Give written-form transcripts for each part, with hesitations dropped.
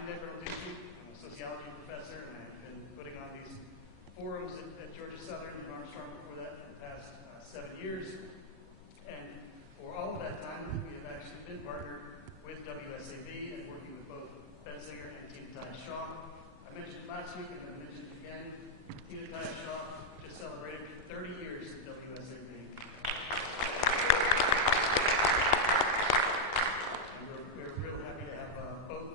I'm Ned Reynolds. I'm a sociology professor, and I've been putting on these forums at Georgia Southern and Armstrong before that for the past 7 years. And for all of that time, we have actually been partnered with WSAV and working with both Ben Singer and Tina Shaw. I mentioned last week, and I mentioned again, Tina Shaw just celebrated 30 years at WSAV. And we're real happy to have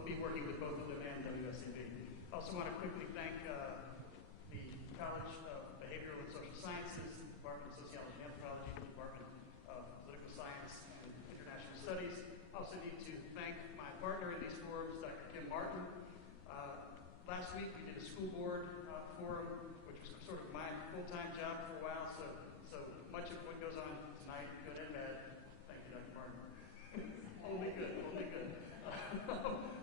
be working with both of them and WSAV. I also want to quickly thank the College of Behavioral and Social Sciences, the Department of Sociology and Anthropology, the Department of Political Science and International Studies. I also need to thank my partner in these forums, Dr. Kim Martin. Last week we did a school board forum, which was sort of my full-time job for a while, so much of what goes on tonight, good and bad. Thank you, Dr. Martin. Only good, only good.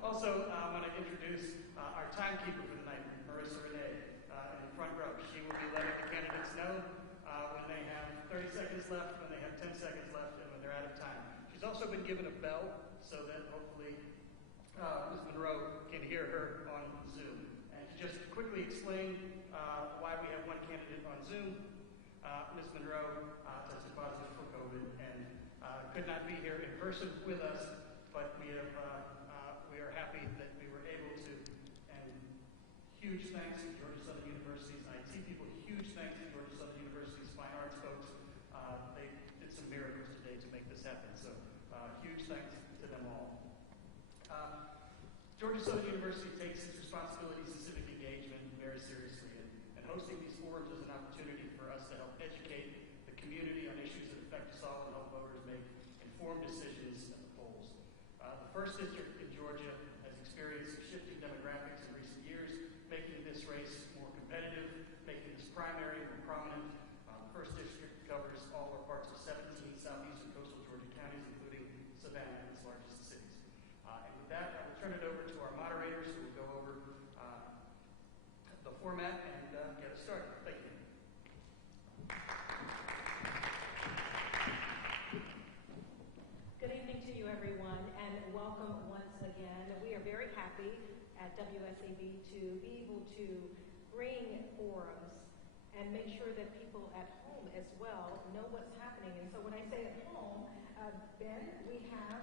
Also, I want to introduce our timekeeper for the night, Marissa Renee, in the front row. She will be letting the candidates know when they have 30 seconds left, when they have 10 seconds left, and when they're out of time. She's also been given a bell so that hopefully Ms. Monroe can hear her on Zoom. And to just quickly explain why we have one candidate on Zoom, Ms. Monroe tested positive for COVID and could not be here in person with us, but we are happy that we were able to. And huge thanks to Georgia Southern University's IT people, huge thanks to Georgia Southern University's fine arts folks. They did some miracles today to make this happen, so huge thanks to them all. Georgia Southern University takes its responsibilities in civic engagement very seriously, and hosting these forums is an opportunity for us to help educate the community on issues that affect us all and help voters make informed decisions at the polls. The first district in Georgia has experienced shifting demographics in recent years, making this race more competitive, making this primary more prominent. The first district covers all or parts of 17 southeastern coastal Georgia counties, including Savannah and its largest cities. And with that, I will turn it over to our moderators who will go over the format and get us started. Thank you. Good evening to you, everyone, and welcome once again. We are very happy at WSAV to be able to bring forums and make sure that people at home as well know what's happening. And so when I say at home, Ben, we have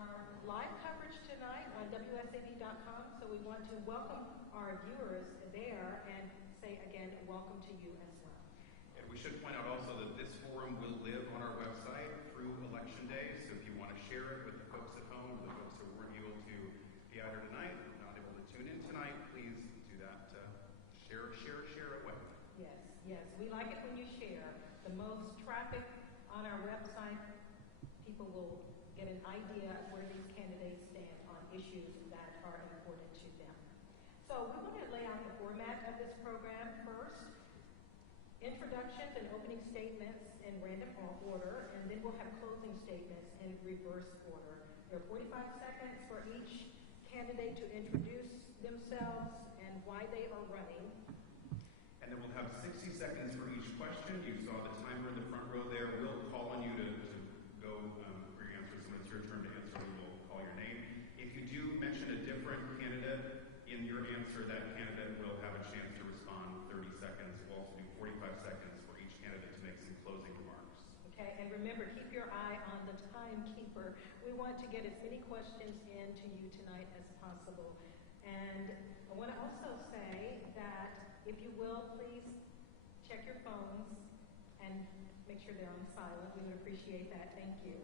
our live coverage tonight on WSAV.com, so we want to welcome our viewers there and say again, welcome to you as well. And we should point out also that this forum will live on our website through Election Day, so if you want to share it with the folks at home, the folks who weren't able to be out here tonight, not able to tune in tonight, please do that. Share it well. Yes, we like it when you share. The most traffic on our website, people will get an idea of where these candidates stand on issues that are important to them. So we want to lay out the format of this program first. Introductions and opening statements in random order, and then we'll have closing statements in reverse order. There are 45 seconds for each candidate to introduce themselves and why they are running. And then we'll have 60 seconds for each question. You saw the timer in the front row there. We'll call on you to go for your answers. When it's your turn to answer, we will call your name. If you do mention a different candidate in your answer, that candidate will have a chance to respond 30 seconds. We'll also do 45 seconds for each candidate to make some closing remarks. Okay, and remember, keep your eye on the timekeeper. We want to get as many questions in to you tonight as possible. And I want to also say that if you will, please check your phones and make sure they're on silent. We would appreciate that. Thank you.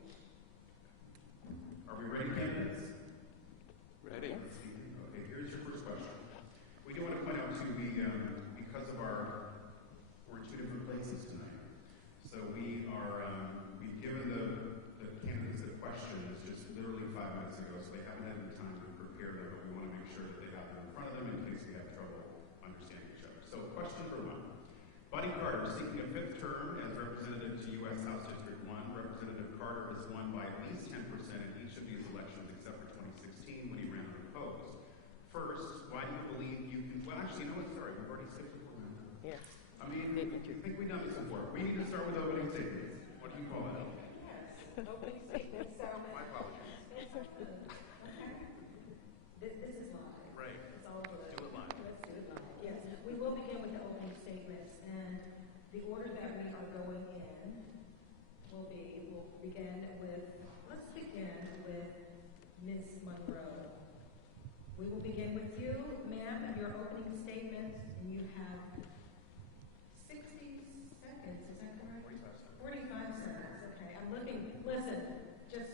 Are we ready, candidates? Ready. Okay, here's your first question. We do want to point out, too, because of we're in two different places tonight. So we've given the candidates the questions just literally 5 minutes ago, so they haven't had any time to prepare them, but we want to make sure that they have them in front of them in case we have trouble understanding each other. So question number 1. Buddy Carter, seeking a 5th term as representative to U.S. House District 1. Representative Carter has won by at least 10% in each of these elections except for 2016 when he ran unopposed. First, why do you believe you can... Well, actually, no, sorry, we've already skipped the program. Yeah. I mean, I think we've done this before. We need to start with opening statements. What do you call it? Yes, opening statements. So My apologies. okay. This is live. Right. It's all good. Do it live. Let's do it live. Yes, we will begin with the opening statements, and the order that we are going in will be, let's begin with Ms. Monroe. We will begin with you, ma'am, your opening statement, and you have 60 seconds, is that correct? 45 seconds, okay. Listen, just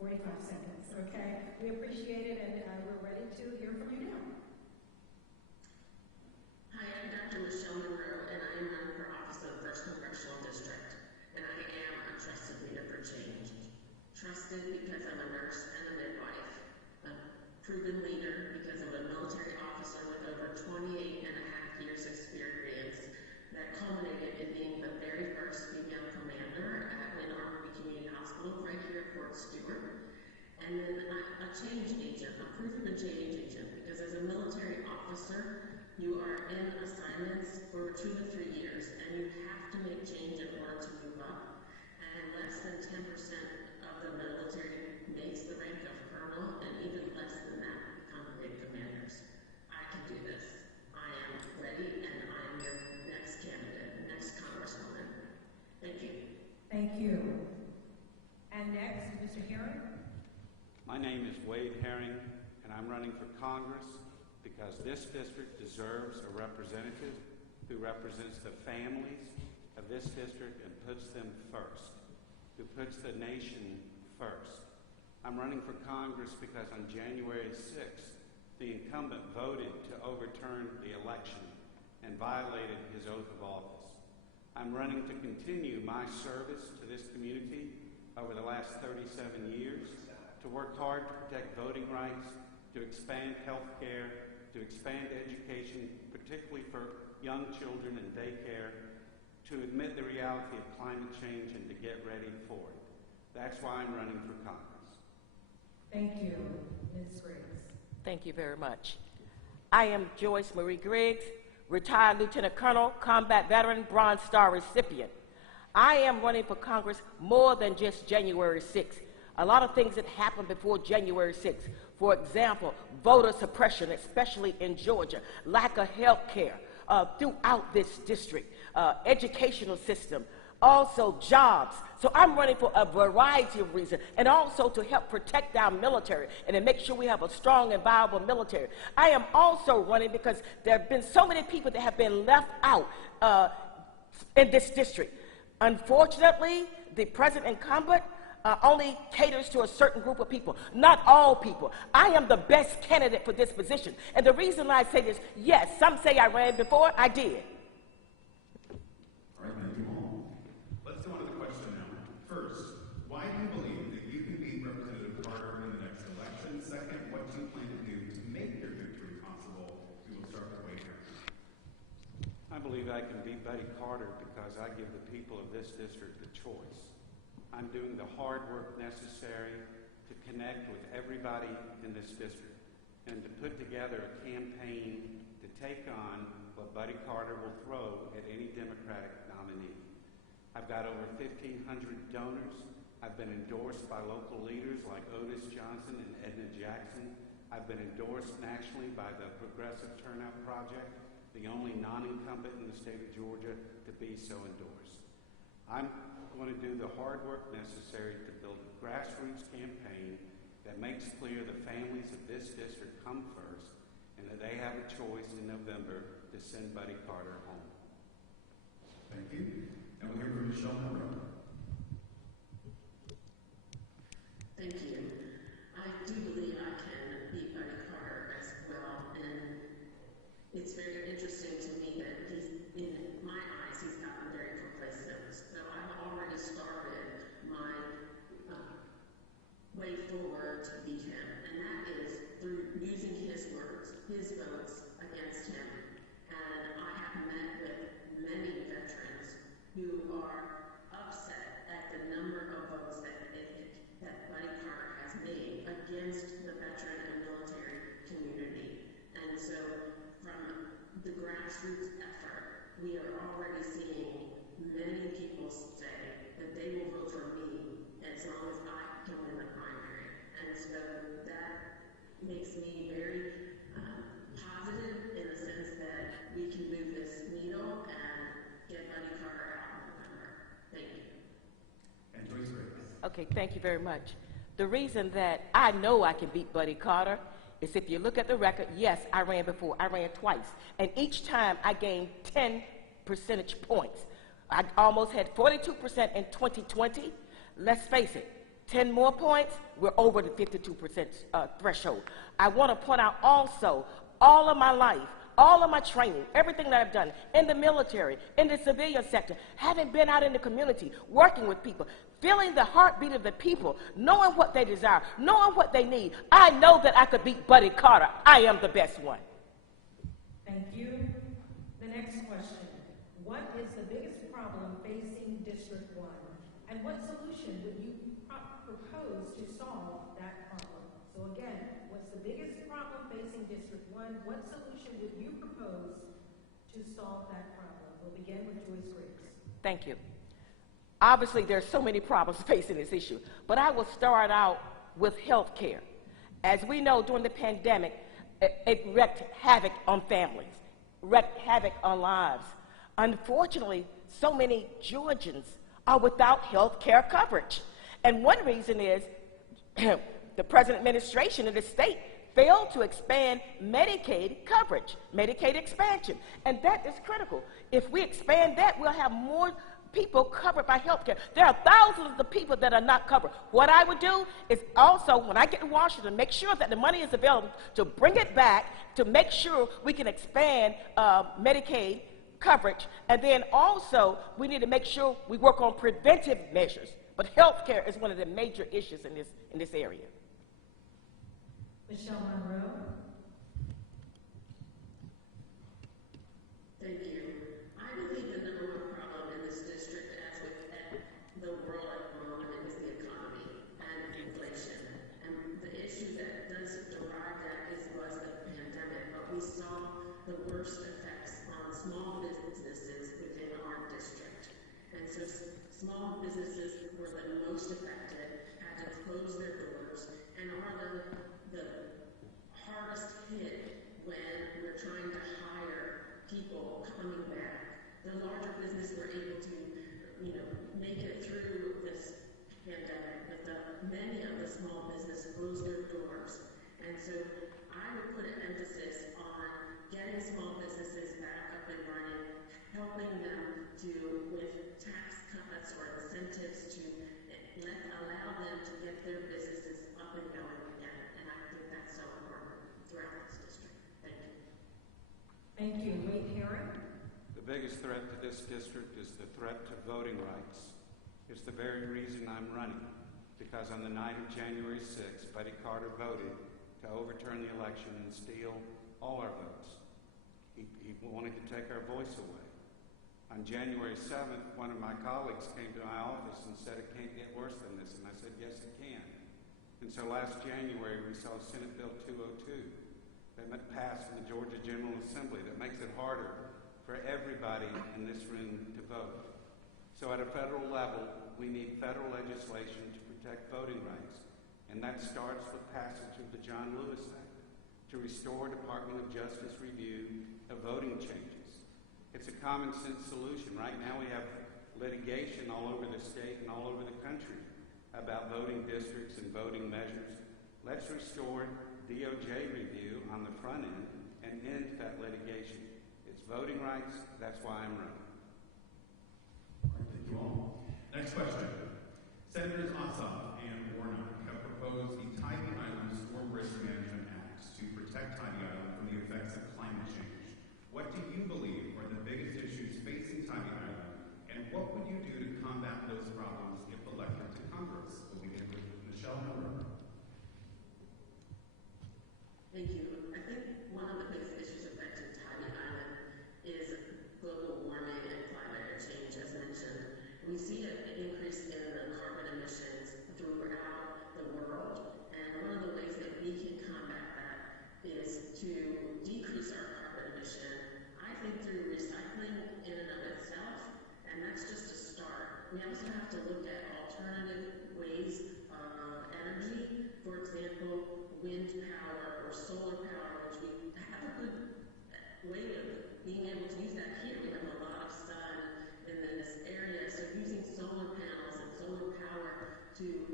45 seconds, okay? We appreciate it, and we're ready to hear from you now. Hi, I'm Dr. Michelle Monroe, and I am running for office of the 1st Congressional District, and I am a trusted leader for change. Trusted because I'm a nurse and a midwife, a proven leader because I'm a military officer with over 28 and a half years experience that culminated in being the very first female commander at Wynn Armory Community Hospital right here at Fort Stewart. And then a change agent, a proven change agent, because as a military officer, you are in assignments for 2 to 3 years, and you have to make change in order to move up. And less than 10% of the military makes the rank of colonel, and even less than that become big commanders. I can do this. I am ready, and I am your next candidate, next congresswoman. Thank you. Thank you. And next, Mr. Herring. My name is Wade Herring, and I'm running for Congress because this district deserves a representative who represents the families of this district and puts them first, who puts the nation first. I'm running for Congress because on January 6th, the incumbent voted to overturn the election and violated his oath of office. I'm running to continue my service to this community over the last 37 years, to work hard to protect voting rights, to expand health care, to expand education, particularly for young children in daycare, to admit the reality of climate change and to get ready for it. That's why I'm running for Congress. Thank you, Ms. Griggs. Thank you very much. I am Joyce Marie Griggs, retired Lieutenant Colonel, combat veteran, Bronze Star recipient. I am running for Congress more than just January 6th. A lot of things that happened before January 6th. For example, voter suppression, especially in Georgia, lack of health care throughout this district, educational system, also jobs. So I'm running for a variety of reasons, and also to help protect our military and to make sure we have a strong and viable military. I am also running because there have been so many people that have been left out in this district. Unfortunately, the present incumbent only caters to a certain group of people, not all people. I am the best candidate for this position. And the reason I say this, yes, some say I ran before, I did. All right, thank you all. Let's go on to the question now. First, why do you believe that you can beat Representative Carter in the next election? Second, what do you plan to do to make your victory possible? We will start with Wade here. I believe I can beat Buddy Carter because I give the people of this district a choice. I'm doing the hard work necessary to connect with everybody in this district and to put together a campaign to take on what Buddy Carter will throw at any Democratic nominee. I've got over 1,500 donors. I've been endorsed by local leaders like Otis Johnson and Edna Jackson. I've been endorsed nationally by the Progressive Turnout Project, the only non-incumbent in the state of Georgia to be so endorsed. I'm going to do the hard work necessary to build a grassroots campaign that makes clear the families of this district come first and that they have a choice in November to send Buddy Carter home. Thank you. And we'll hear from Michelle Monroe. Thank you. I do believe I can beat Buddy Carter as well, and it's very interesting to me that in my eyes, he's gotten very complacent. So I've already started my way forward to beat him, and that is through using his words, his votes against him. And I have met with many veterans who are upset at the number of votes that Buddy Carter has made against the veteran and military community. And so from the grassroots effort, we are already seeing many people say that they will vote for me as long as I can win the primary. And so that makes me very Okay, thank you very much. The reason that I know I can beat Buddy Carter is if you look at the record, yes, I ran before. I ran twice. And each time I gained 10 percentage points. I almost had 42% in 2020. Let's face it, 10 more points, we're over the 52% threshold. I want to point out also, all of my life, all of my training, everything that I've done in the military, in the civilian sector, having been out in the community, working with people, feeling the heartbeat of the people, knowing what they desire, knowing what they need, I know that I could beat Buddy Carter. I am the best one. Thank you. The next question. What is the biggest problem facing District 1? And what solution would you propose to solve that problem? So again, what's the biggest problem facing District 1? What solution would you propose to solve that problem? We'll begin with Joyce Griggs. Thank you. Obviously, there's so many problems facing this issue, but I will start out with health care. As we know, during the pandemic, it wreaked havoc on families, wreaked havoc on lives. Unfortunately, so many Georgians are without health care coverage. And one reason is the present administration of the state failed to expand Medicaid coverage, Medicaid expansion. And that is critical. If we expand that, we'll have more people covered by health care. There are thousands of people that are not covered. What I would do is also, when I get to Washington, make sure that the money is available to bring it back, to make sure we can expand Medicaid coverage. And then also, we need to make sure we work on preventive measures. But health care is one of the major issues in this area. Michelle Monroe. Thank you. I believe the number one problem in this district, as with the world at the moment, is the economy and inflation. And the issue that does derive that was the pandemic, but we saw the worst effects on small businesses within our district. And so small businesses were the most affected, had to close their doors, and are the hardest hit when we're trying to hire people coming back. The larger businesses were able to, make it through this pandemic, but many of the small businesses closed their doors. And so I would put an emphasis on getting small businesses back up and running, helping them with tax cuts or incentives to allow them to get their businesses up and going again. And I think that's so important throughout this district. Thank you. Thank you. Wade Herron. The biggest threat to this district is the threat to voting rights. It's the very reason I'm running, because on the night of January 6th, Buddy Carter voted to overturn the election and steal all our votes. He wanted to take our voice away. On January 7th, one of my colleagues came to my office and said, it can't get worse than this. And I said, yes, it can. And so last January, we saw Senate Bill 202 that passed in the Georgia General Assembly that makes it harder for everybody in this room to vote. So at a federal level, we need federal legislation to protect voting rights. And that starts with passage of the John Lewis Act to restore Department of Justice review of voting changes. It's a common sense solution. Right now we have litigation all over the state and all over the country about voting districts and voting measures. Let's restore DOJ review on the front end and end that litigation. It's voting rights. That's why I'm running. All right, thank you all. Next question. Senators Ossoff and Warnock have proposed the Tybee Island Storm Risk Management Act to protect Tybee Island from the effects of climate change. What do you believe are the biggest issues facing Tybee Island, and what would you do to combat those problems if elected to Congress? We'll begin with Michelle Monroe. Thank you. I think one of the biggest issues affecting Tybee Island is global warming and climate change, as mentioned. We see an increase in the carbon emissions throughout the world, and one of the ways that we can combat that is to decrease our carbon emission. I think through recycling in and of itself, and that's just a start. We also have to look at alternative ways of energy. For example, wind power or solar power, which we have a good way of being able to use that here. We have a lot of sun in this area, so using solar panels and solar power to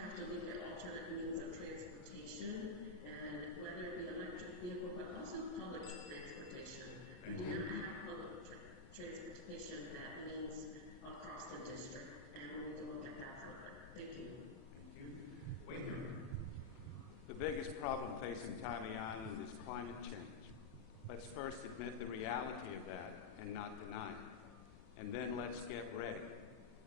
have to look at alternate means of transportation and whether it be electric vehicle, but also public transportation. We do not have public transportation that means across the district, and we need to look at that further. Thank you. Thank you. Wait here. The biggest problem facing Tybee Island is climate change. Let's first admit the reality of that and not deny it. And then let's get ready.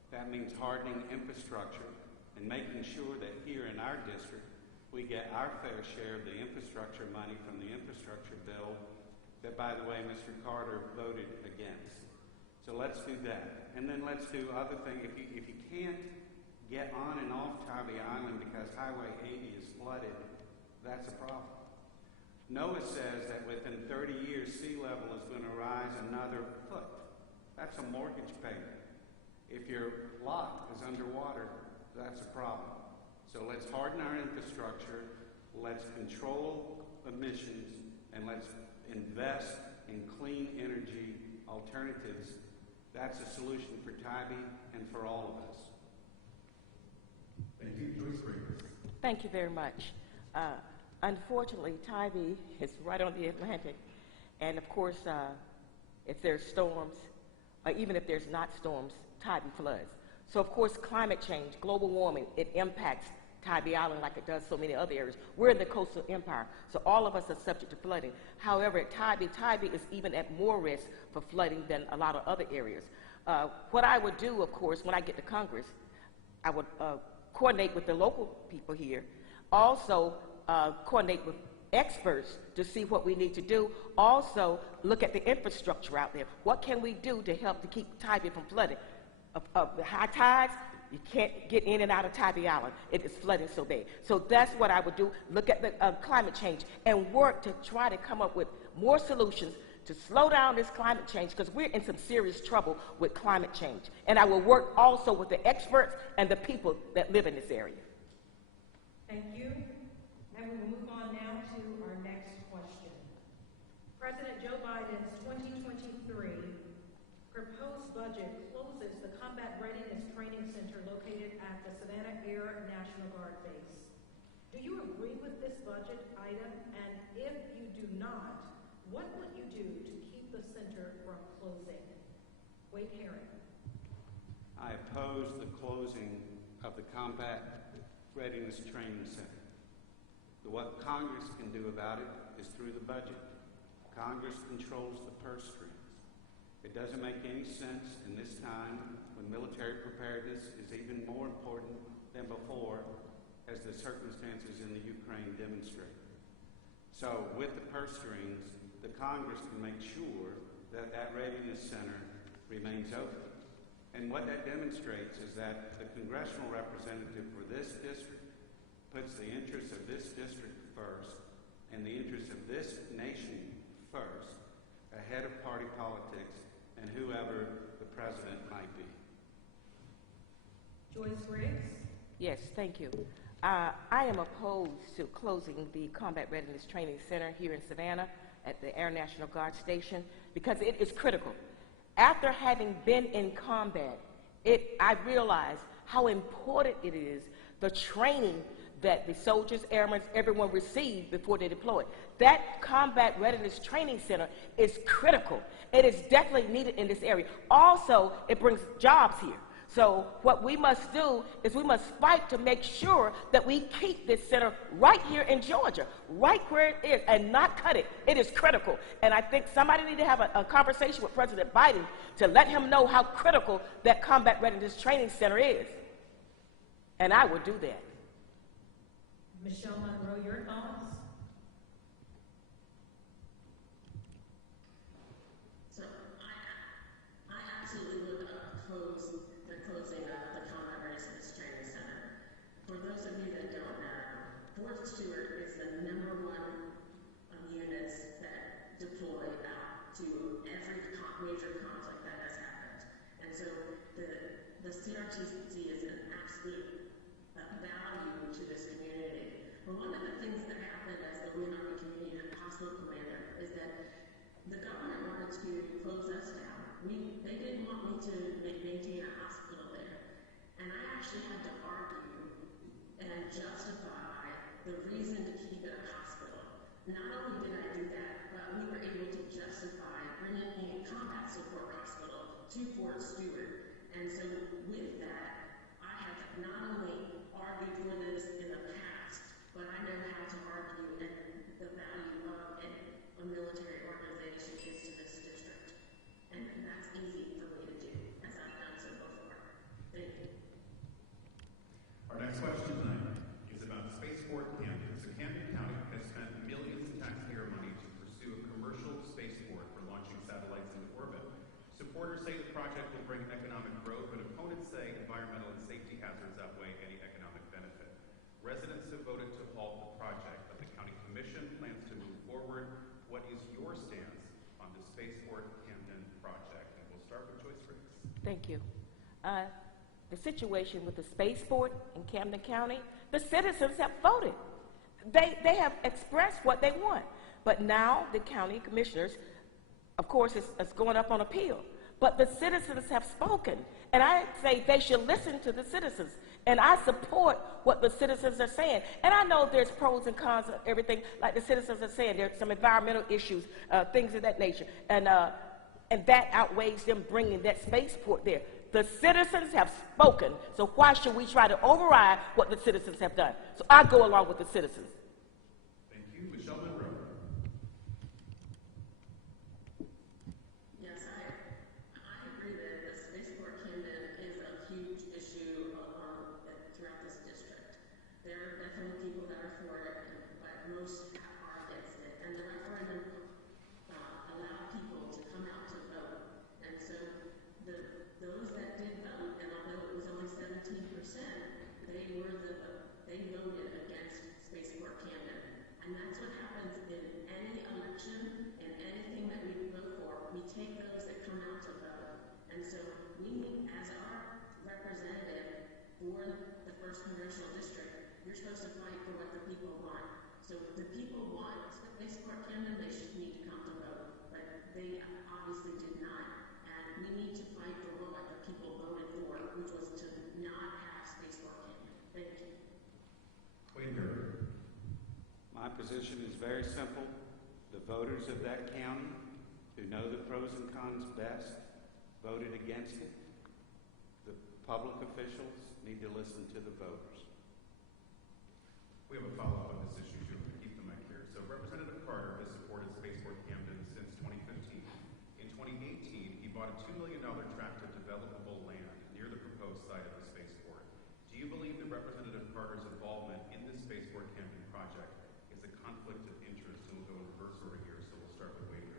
That means hardening infrastructure and making sure that here in our district we get our fair share of the infrastructure money from the infrastructure bill that, by the way, Mr. Carter voted against. So let's do that. And then let's do other things. If you can't get on and off Tybee Island because Highway 80 is flooded, that's a problem. NOAA says that within 30 years, sea level is going to rise another foot. That's a mortgage payment. If your lot is underwater, that's a problem. So let's harden our infrastructure, let's control emissions, and let's invest in clean energy alternatives. That's a solution for Tybee and for all of us. Thank you. Joyce Rivers. Thank you very much. Unfortunately, Tybee is right on the Atlantic, and of course, if there's storms, even if there's not storms, Tybee floods. So of course, climate change, global warming, it impacts Tybee Island like it does so many other areas. We're in the coastal empire, so all of us are subject to flooding. However, at Tybee is even at more risk for flooding than a lot of other areas. What I would do, of course, when I get to Congress, I would coordinate with the local people here, also coordinate with experts to see what we need to do. Also, look at the infrastructure out there. What can we do to help to keep Tybee from flooding? The high tides, you can't get in and out of Tybee Island. It is flooding so bad. So that's what I would do. Look at the climate change and work to try to come up with more solutions to slow down this climate change, because we're in some serious trouble with climate change. And I will work also with the experts and the people that live in this area. Thank you. And we will move on now to our next question. President Joe Biden's 2023 proposed budget closes the Combat Readiness Training Center located at the Savannah Air National Guard Base. Do you agree with this budget item? And if you do not, what would you do to keep the center from closing? Wade Herring. I oppose the closing of the Combat Readiness Training Center. What Congress can do about it is through the budget. Congress controls the purse strings. It doesn't make any sense in this time when military preparedness is even more important than before, as the circumstances in the Ukraine demonstrate. So with the purse strings, the Congress can make sure that that readiness center remains open. And what that demonstrates is that the congressional representative for this district puts the interests of this district first and the interests of this nation first, ahead of party politics and whoever the president might be. Joyce Briggs. Yes, thank you. I am opposed to closing the Combat Readiness Training Center here in Savannah at the Air National Guard Station because it is critical. After having been in combat, I realized how important it is, the training that the soldiers, airmen, everyone received before they deployed. That Combat Readiness Training Center is critical. It is definitely needed in this area. Also, it brings jobs here. So what we must do is we must fight to make sure that we keep this center right here in Georgia, right where it is, and not cut it. It is critical. And I think somebody need to have a conversation with President Biden to let him know how critical that Combat Readiness Training Center is. And I would do that. Michelle Monroe, your thoughts? So I absolutely would oppose the closing of the Combat Readiness Training Center. For those of you that don't know, Fort Stewart is the #1 units that deploy out to every major conflict that has happened. And so the CRTC is an absolute value to this community. But one of the things that happened as the Win Army Community Hospital Commander is that the government wanted to close us down. They didn't want me to maintain a hospital there. And I actually had to argue the reason to keep it a hospital. Not only did I do that, but we were able to justify bringing a combat support hospital to Fort Stewart. And so with that, I have not only argued for this in the past, but I know how to argue and the value of a military organization is to this district. And that's easy for me to do, as I've done so before. Thank you. Our next question tonight is about the spaceport Camden. So Camden County has spent millions of taxpayer money to pursue a commercial spaceport for launching satellites into orbit. Supporters say the project will bring economic growth, but opponents say environmental and safety hazards outweigh any economic benefit. Residents have voted to halt the project, but the county commission plans to move forward. What is your stance on the spaceport Camden project? And we'll start with Joyce Riggs. Thank you. The situation with the spaceport in Camden County, the citizens have voted. They have expressed what they want. But now the county commissioners, of course, it's going up on appeal. But the citizens have spoken. And I say they should listen to the citizens. And I support what the citizens are saying. And I know there's pros and cons of everything, like the citizens are saying. There's some environmental issues, things of that nature. And that outweighs them bringing that spaceport there. The citizens have spoken, so why should we try to override what the citizens have done? So I go along with the citizens. Thank you. Michelle Monroe. Yes, I agree that the spaceport Camden is a huge issue throughout this district. There are definitely people that are for it, but most are against it. And the referendum allowed people to come out to vote. And so those that did vote, and although it was only 17%, they voted against spaceport Camden. And that's what happens in any election, in anything that we vote for. We take those that come out to vote. And so we, as our representative for the 1st Congressional District, you're supposed to fight for what the people want. So if the people want spaceport Camden, they should need to come to vote. But they obviously did not. And we need to fight for what the people voted for, which was to not have spaceport Camden. Thank you. My position is very simple. The voters of that county, who know the pros and cons best, voted against it. The public officials need to listen to the voters. We have a follow-up on this issue, too. We're going to keep the mic here. So Representative Carter has supported Spaceport Camden since 2015. In 2018, he bought a $2 million tract of developable land near the proposed site of the spaceport. Do you believe that Representative Carter's involvement in this Spaceport Camden project is a conflict of interest? And we'll go in reverse order here, so we'll start with Wade.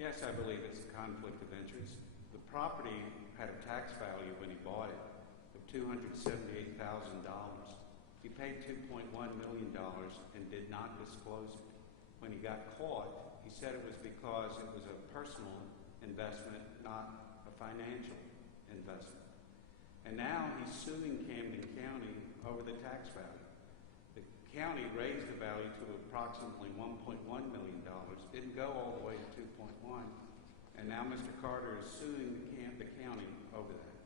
Yes, I believe it's a conflict of interest. The property had a tax value when he bought it of $278,000. He paid $2.1 million and did not disclose it. When he got caught, he said it was because it was a personal investment, not a financial investment. And now he's suing Camden County over the tax value. The county raised the value to approximately $1.1 million, didn't go all the way to 2.1, and now Mr. Carter is suing the county over that.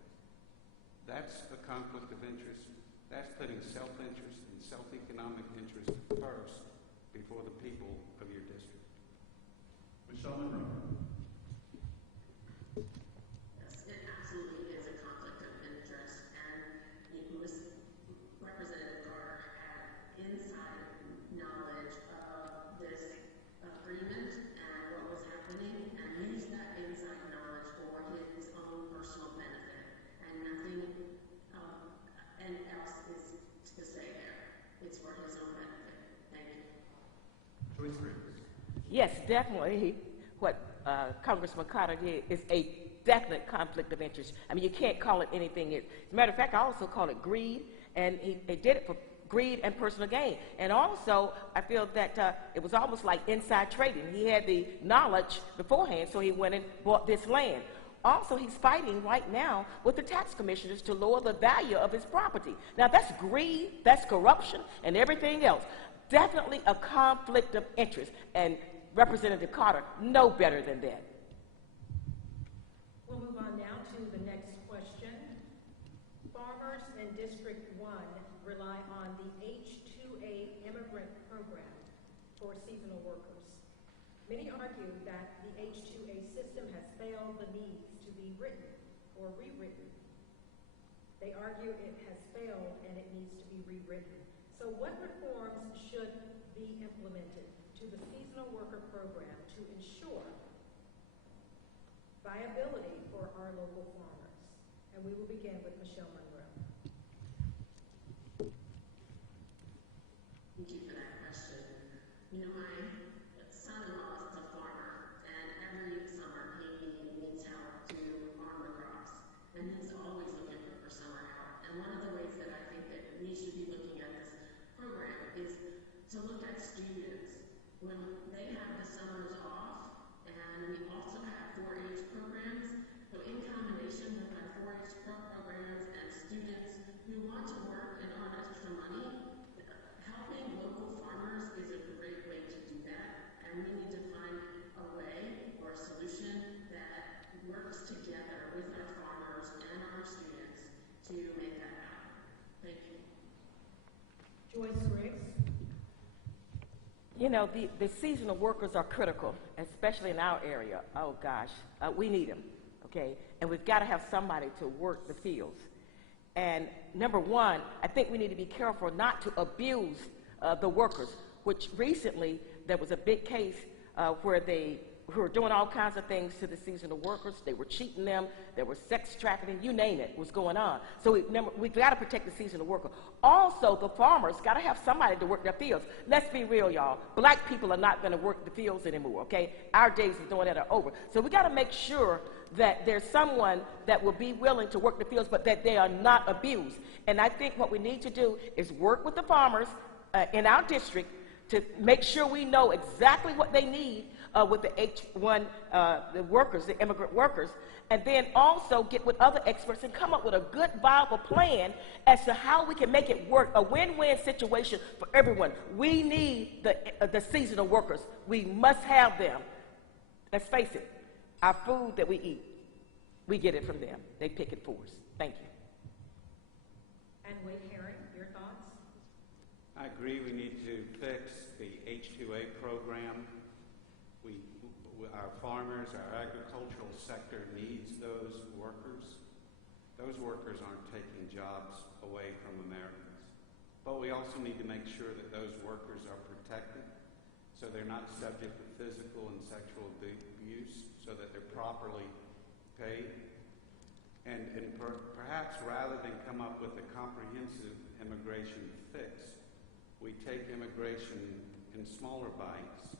That's a conflict of interest. That's putting self-interest and self-economic interest first before the people of your district. Michelle Monroe. Yes, it absolutely is a conflict of interest, and Representative Carter had inside knowledge of this agreement and what was happening, and used that inside knowledge for his own personal benefit, and nothing else is to say there. It's for his own benefit. Thank you. Joyce Riggs. Yes, definitely. What Congressman Carter did is a definite conflict of interest. I mean, you can't call it anything. As a matter of fact, I also call it greed, and he did it for greed and personal gain. And also, I feel that it was almost like inside trading. He had the knowledge beforehand, so he went and bought this land. Also, he's fighting right now with the tax commissioners to lower the value of his property. Now, that's greed, that's corruption, and everything else. Definitely a conflict of interest, and Representative Carter no better than that. We'll move on now to the next question. Farmers in District 1 rely on the H2 immigrant program for seasonal workers. Many argue that the H2a system has failed the needs to be written or rewritten. They argue it has failed and it needs to be rewritten. So what reforms should be implemented to the seasonal worker program to ensure viability for our local farmers? And we will begin with Michelle Monroe. Thank you for that question. You know, my son-in-law is a farmer, and every summer he needs help to farm the crops, and he's always looking for summer help. And one of the ways that I think that we should be looking at this program is to look at students when they have the summers off, and we also have 4-H programs. So in combination with our 4-H programs and students who want to work and earn extra money, helping local farmers is a great way to do that, and we need to find a way or a solution that works together with our farmers and our students to make that happen. Thank you. Joyce Griggs. You know, the seasonal workers are critical, especially in our area. Oh, gosh, we need them, okay? And we've got to have somebody to work the fields. And number one, I think we need to be careful not to abuse the workers, which recently there was a big case where they were doing all kinds of things to the seasonal workers. They were cheating them. There was sex trafficking. You name it was going on. So we've got to protect the seasonal worker. Also, the farmers got to have somebody to work their fields. Let's be real, y'all. Black people are not going to work the fields anymore, okay? Our days of doing that are over. So we got to make sure that there's someone that will be willing to work the fields, but that they are not abused. And I think what we need to do is work with the farmers in our district to make sure we know exactly what they need with the H1, the workers, the immigrant workers, and then also get with other experts and come up with a good, viable plan as to how we can make it work, a win-win situation for everyone. We need the seasonal workers. We must have them. Let's face it, our food that we eat, we get it from them. They pick it for us. Thank you. And Wade Herring, your thoughts? I agree we need to fix the H2a program. Our farmers, our agricultural sector needs those workers. Those workers aren't taking jobs away from Americans. But we also need to make sure that those workers are protected so they're not subject to physical and sexual abuse, so that they're properly paid. And perhaps rather than come up with a comprehensive immigration fix, we take immigration in smaller bites.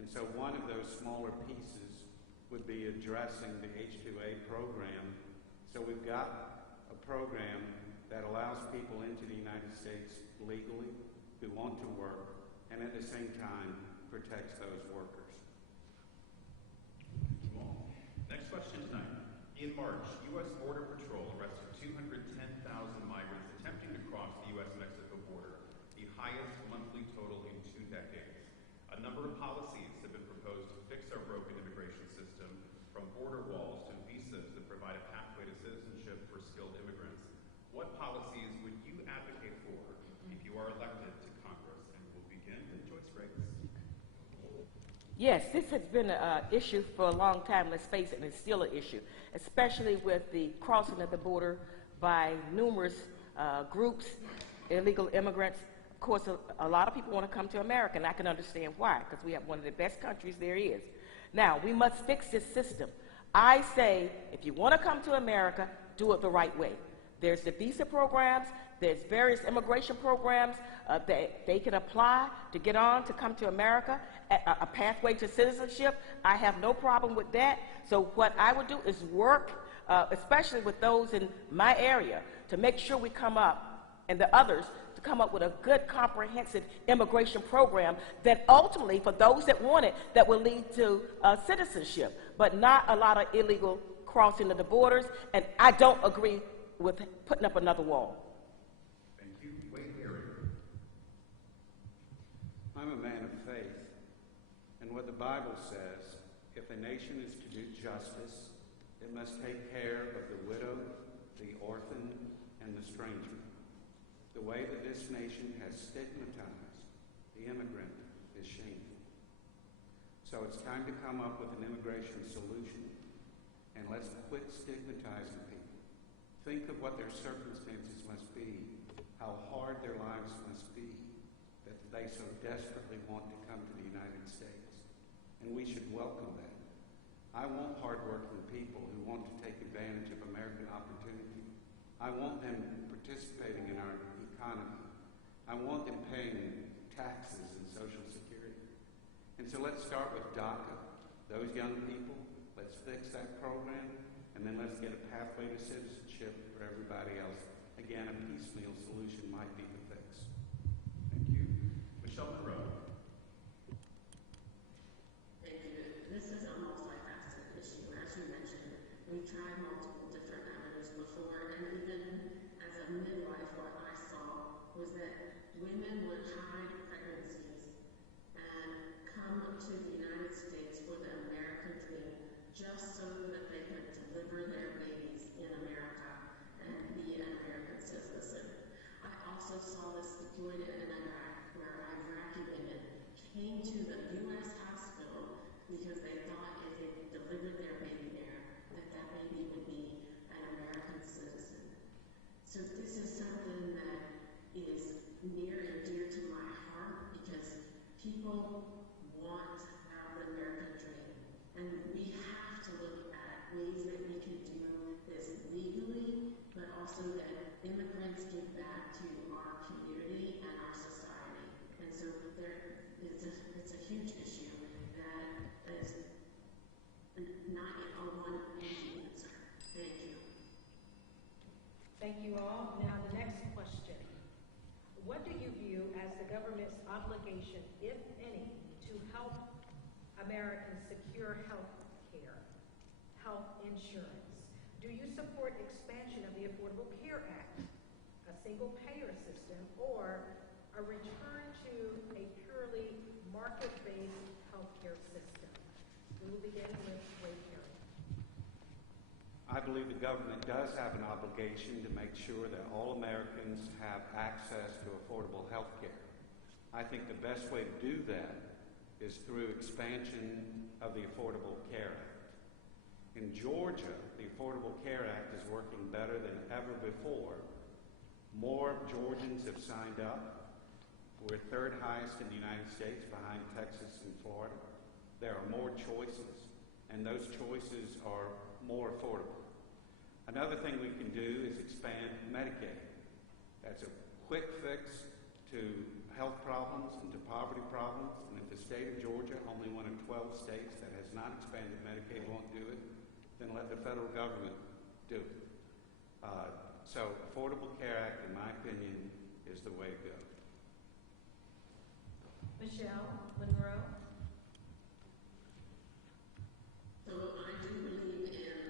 And so one of those smaller pieces would be addressing the H2a program. So we've got a program that allows people into the United States legally who want to work, and at the same time protects those workers. Thank you all. Next question tonight. In March, U.S. Border Patrol arrested 210,000 migrants attempting to cross the U.S.-Mexico border, the highest monthly total in 2 decades. A number of policies have been proposed to fix our broken immigration system, from border walls to visas that provide a pathway to citizenship for skilled immigrants. What policies would you advocate for if you are elected to Congress? And we'll begin with Joyce Griggs. Yes, this has been an issue for a long time, let's face it, and it's still an issue, especially with the crossing of the border by numerous groups, illegal immigrants. Of course, a lot of people want to come to America, and I can understand why, because we have one of the best countries there is. Now, we must fix this system. I say, if you want to come to America, do it the right way. There's the visa programs, there's various immigration programs that they can apply to get on to come to America, a pathway to citizenship. I have no problem with that. So what I would do is work, especially with those in my area, to make sure we come up, and the others, to come up with a good, comprehensive immigration program that ultimately, for those that want it, that will lead to citizenship, but not a lot of illegal crossing of the borders. And I don't agree with putting up another wall. Thank you. Wade Herring. I'm a man of faith, and what the Bible says, if a nation is to do justice, it must take care of the widow, the orphan, and the stranger. The way that this nation has stigmatized the the immigrant is shameful. So it's time to come up with an immigration solution, and let's quit stigmatizing people. Think of what their circumstances must be, how hard their lives must be, that they so desperately want to come to the United States. And we should welcome that. I want hardworking people who want to take advantage of American opportunity. I want them participating in our economy. I want them paying taxes and Social Security. And so let's start with DACA, those young people. Let's fix that program, and then let's get a pathway to citizenship for everybody else. Again, a piecemeal solution might be the fix. Thank you. Michelle Monroe. Thank you. This is a multifaceted issue. As you mentioned, we've tried multiple different avenues before, and even as a midwife, what I saw was that women would hide pregnancies and come to the United States for the American dream just so that they could deliver their babies in America and be an American citizen. I also saw this deployed in Iraq, where Iraqi women came to the U.S. hospital because they thought if they delivered their baby there, that that baby would be an American citizen. So this is something that is near and dear to my heart because people want to have the American dream. And we have to look at ways that we can do this legally, but also that immigrants give back to our community and our society. And so it's a huge issue that is not a one easy answer. Thank you. Thank you all. Now the next question. What do you view as the government's obligation, if any, to help Americans secure health care, health insurance? Do you support expansion of the Affordable Care Act, a single-payer system, or a return to a purely market-based healthcare system? We will begin with Wade Perry. I believe the government does have an obligation to make sure that all Americans have access to affordable health care. I think the best way to do that is through expansion of the Affordable Care Act. In Georgia, the Affordable Care Act is working better than ever before. More Georgians have signed up. We're third highest in the United States behind Texas and Florida. There are more choices, and those choices are more affordable. Another thing we can do is expand Medicaid. That's a quick fix to health problems and to poverty problems. And if the state of Georgia, only one of 12 states that has not expanded Medicaid, won't do it, then let the federal government do it. So Affordable Care Act, in my opinion, is the way to go. Michelle Monroe. So I do believe in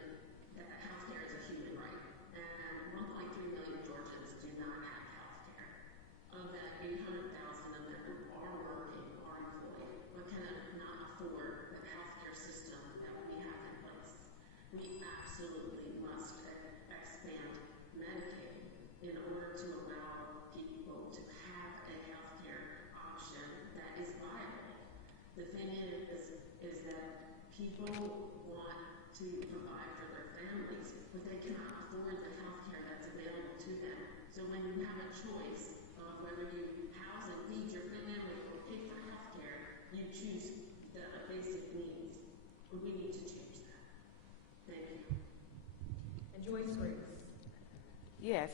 that healthcare is a human right, and 1.3 million Georgians do not have healthcare. Of that, 800,000 of them are working, are employed, but cannot afford the healthcare system that we have in place. We absolutely must expand Medicaid in order to allow people to have a healthcare option that is viable. The thing is that people want to provide for their families, but they cannot afford the health care that's available to them. So when you have a choice of whether you house and feed your family or pay for health care, you choose the basic needs. We need to change that. Thank you. And Joyce Griggs. Yes,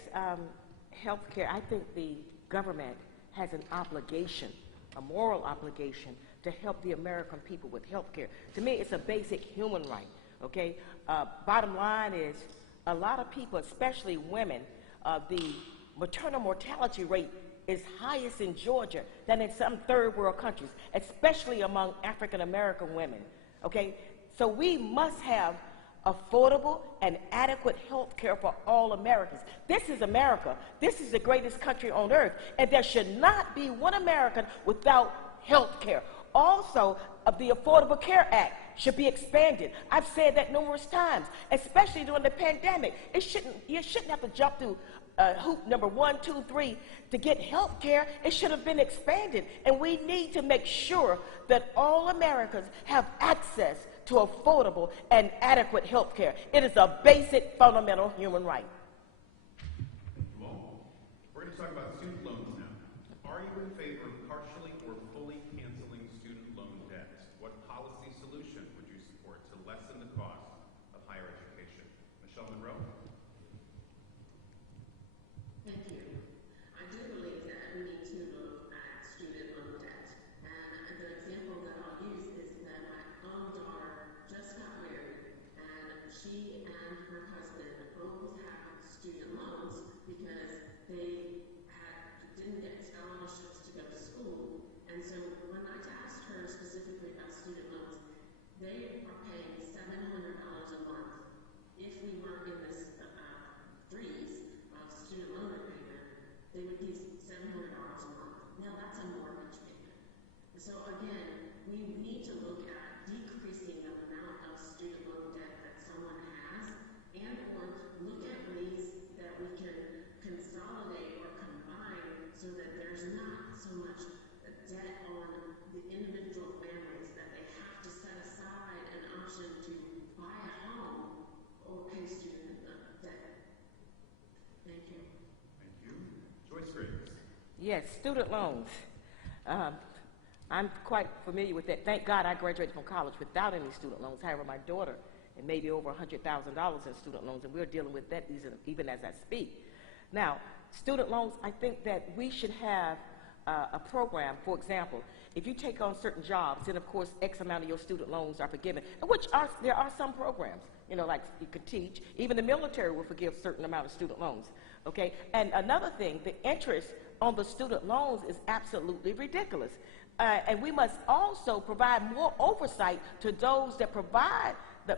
healthcare, I think the government has an obligation, a moral obligation, to help the American people with healthcare. To me, it's a basic human right, okay? Bottom line is, a lot of people, especially women, the maternal mortality rate is highest in Georgia than in some third world countries, especially among African American women, okay? So we must have affordable and adequate health care for all Americans. This is America. This is the greatest country on earth, and there should not be one American without health care. Also, the Affordable Care Act should be expanded. I've said that numerous times, especially during the pandemic. You shouldn't have to jump through hoop number 1, 2, 3 to get health care. It should have been expanded. And we need to make sure that all Americans have access to affordable and adequate health care. It is a basic fundamental human right. Thank you all. We're going to talk about student loans now. Are you in favor of partially or fully canceling student loan debt? What policy solution would you support to lessen the cost of higher education? Michelle Monroe? Thank you. I do believe that we need to look at student loan debt. And the example that I'll use is that my own daughter just got married, and she and her husband both have student loans because they didn't get scholarships to go to school. And so when I asked her specifically about student loans, they are paying $700 a month. If we were in this freeze of student loan repayment, they would give $700 a month. Now that's a mortgage payment. So again, we need to look at decreasing the amount of student loan debt that someone has, and or look at ways that we can consolidate or combine so that there's not so much debt on the individual families that they have to set aside an option to buy a home or pay student debt. Thank you. Thank you. Joyce Griggs? Yes, student loans. I'm quite familiar with that. Thank God I graduated from college without any student loans. However, my daughter and maybe over $100,000 in student loans, and we're dealing with that even as I speak. Now, student loans, I think that we should have a program. For example, if you take on certain jobs, then of course X amount of your student loans are forgiven, there are some programs, you know, like you could teach. Even the military will forgive a certain amount of student loans, okay? And another thing, the interest on the student loans is absolutely ridiculous. And we must also provide more oversight to those that provide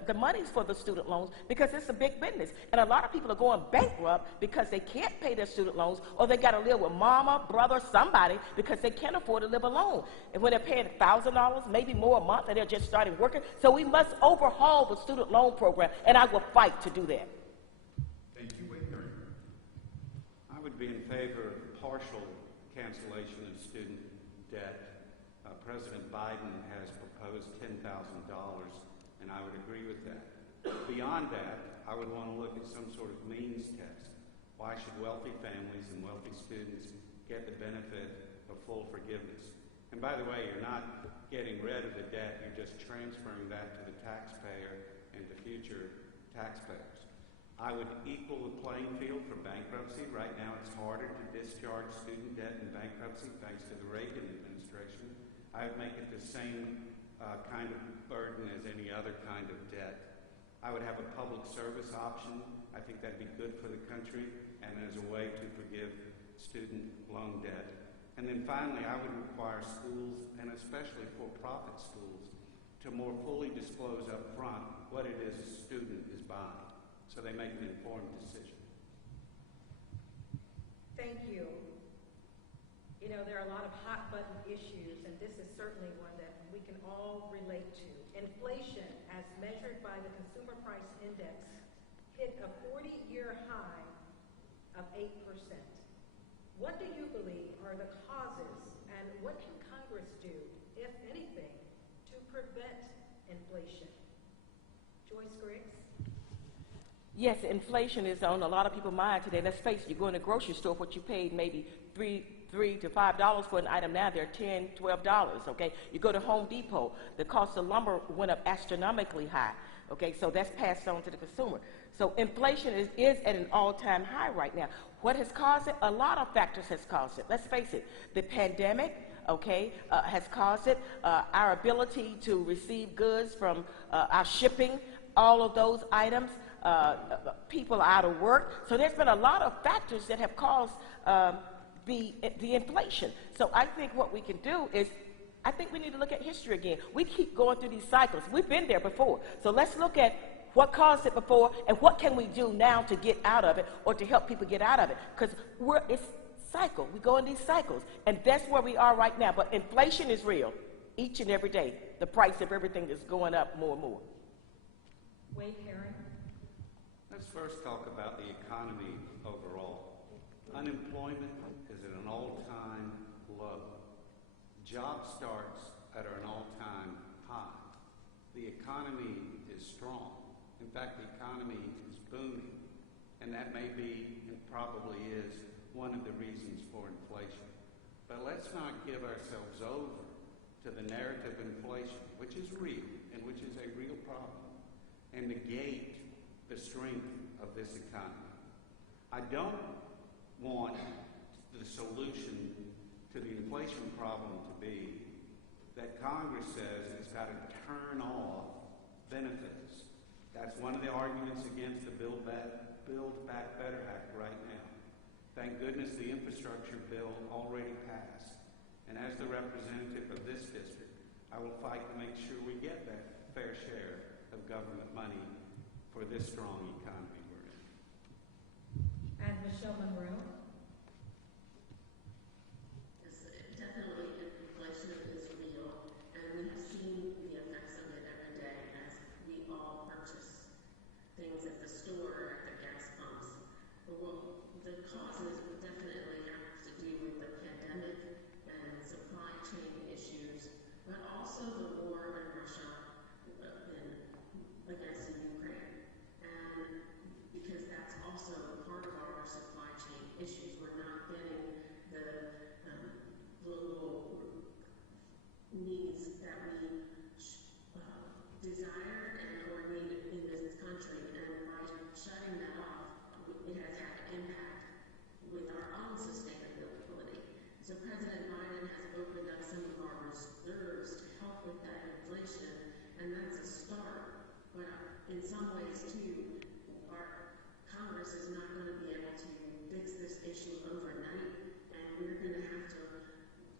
the monies for the student loans, because it's a big business. And a lot of people are going bankrupt because they can't pay their student loans, or they got to live with mama, brother, somebody, because they can't afford to live alone. And when they're paying $1,000, maybe more a month, and they're just starting working. So we must overhaul the student loan program, and I will fight to do that. Thank you, Wade Herring. I would be in favor of partial cancellation of student debt. President Biden has proposed $10,000, and I would agree with that. Beyond that, I would want to look at some sort of means test. Why should wealthy families and wealthy students get the benefit of full forgiveness? And by the way, you're not getting rid of the debt, you're just transferring that to the taxpayer and to future taxpayers. I would equal the playing field for bankruptcy. Right now it's harder to discharge student debt in bankruptcy thanks to the Reagan administration. I would make it the same kind of burden as any other kind of debt. I would have a public service option. I think that'd be good for the country and as a way to forgive student loan debt. And then finally, I would require schools, and especially for-profit schools, to more fully disclose up front what it is a student is buying, so they make an informed decision. Thank you. You know, there are a lot of hot-button issues, and this is certainly one that we can all relate to. Inflation, as measured by the Consumer Price Index, hit a 40-year high of 8%. What do you believe are the causes, and what can Congress do, if anything, to prevent inflation? Joyce Griggs? Yes, inflation is on a lot of people's mind today. Let's face it, you go in the grocery store, what you paid maybe $3 to $5 for an item, now they're $10, $12, okay? You go to Home Depot, the cost of lumber went up astronomically high, okay? So that's passed on to the consumer. So inflation is at an all-time high right now. What has caused it? A lot of factors has caused it. Let's face it, the pandemic, okay, has caused it. Our ability to receive goods from our shipping, all of those items, people out of work. So there's been a lot of factors that have caused the inflation. So I think what we can do is, I think we need to look at history again. We keep going through these cycles. We've been there before. So let's look at what caused it before and what can we do now to get out of it or to help people get out of it. Because it's cycle. We go in these cycles. And that's where we are right now. But inflation is real. Each and every day, the price of everything is going up more and more. Wade Herring? Let's first talk about the economy overall. Unemployment is at an all-time low. Job starts at an all-time high. The economy is strong. In fact, the economy is booming. And that may be, and probably is, one of the reasons for inflation. But let's not give ourselves over to the narrative of inflation, which is real and which is a real problem, and negate the strength of this economy. I don't want the solution to the inflation problem to be that Congress says it's got to turn off benefits. That's one of the arguments against the Build Back Better Act right now. Thank goodness the infrastructure bill already passed. And as the representative of this district, I will fight to make sure we get that fair share of government money for this strong economy we're in. And Michelle Monroe. Yes, definitely inflation is real, and we have seen the effects of it every day as we all purchase things at the store or at the gas pumps. Well, the causes would definitely have to do with the pandemic and supply chain issues, but also the war in Russia against Ukraine. And because that's also part of our supply chain issues. We're not getting the global needs that we desire and or need in this country. And by shutting that off, it has had an impact with our own sustainability. So President Biden has opened up some of our reserves to help with that inflation, and that's a start. But in some ways, too, our Congress is not going to be able to fix this issue overnight, and we're going to have to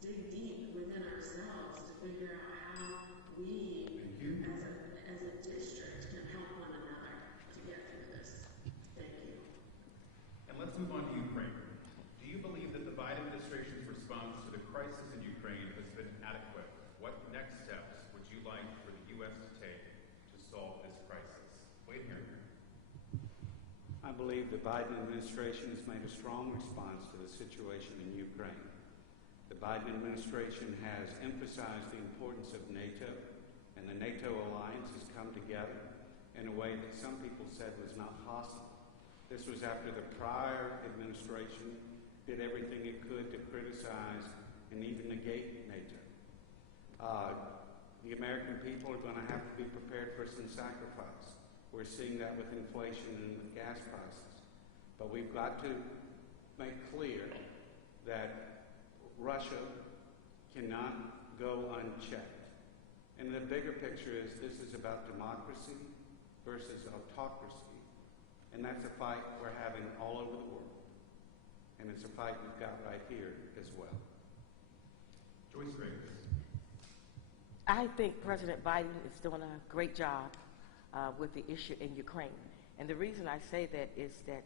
dig deep within ourselves to figure out how we, as a district, can help one another to get through this. Thank you. And let's move on to Ukraine. Do you believe that the Biden administration's response to the crisis in Ukraine has been adequate? What next steps would you like for the U.S. to take to solve this crisis? Wait here. I believe the Biden administration has made a strong response to the situation in Ukraine. The Biden administration has emphasized the importance of NATO, and the NATO alliance has come together in a way that some people said was not possible. This was after the prior administration did everything it could to criticize and even negate NATO. The American people are going to have to be prepared for some sacrifice. We're seeing that with inflation and with gas prices. But we've got to make clear that Russia cannot go unchecked. And the bigger picture is this is about democracy versus autocracy. And that's a fight we're having all over the world. And it's a fight we've got right here as well. Joyce Griggs. I think President Biden is doing a great job with the issue in Ukraine. And the reason I say that is that